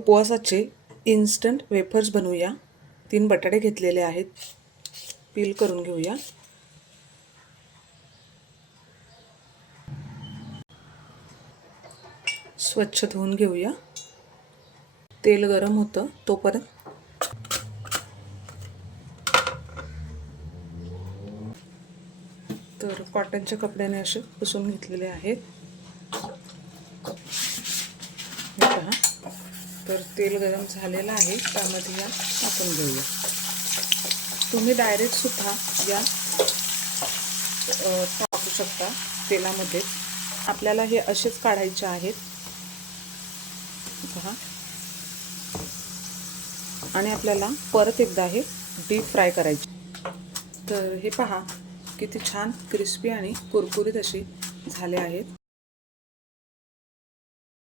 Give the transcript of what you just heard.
उपवासाचे instant wafers बनवूया। 3 बटाटे घेतलेले आहेत, पील करून घेऊया। स्वच्छ धुवून घेऊया। तेल गरम होतं तोपर्यंत तर कॉटनच्या कपड्याने असे पुसून घेतलेले आहेत। पहा, तर तेल गरम झालेलं आहे, त्यामध्ये या टाकून घेऊया। तुम्ही डायरेक्ट सुद्धा या टाकू शकता तेलामध्ये। आपल्याला हे असेच काढायचे आहेत, पहा। आणि आपल्याला परत एकदा हे डीप फ्राय करायचे। तर हे पहा किती छान क्रिस्पी आणि कुरकुरीत असे झाले आहेत।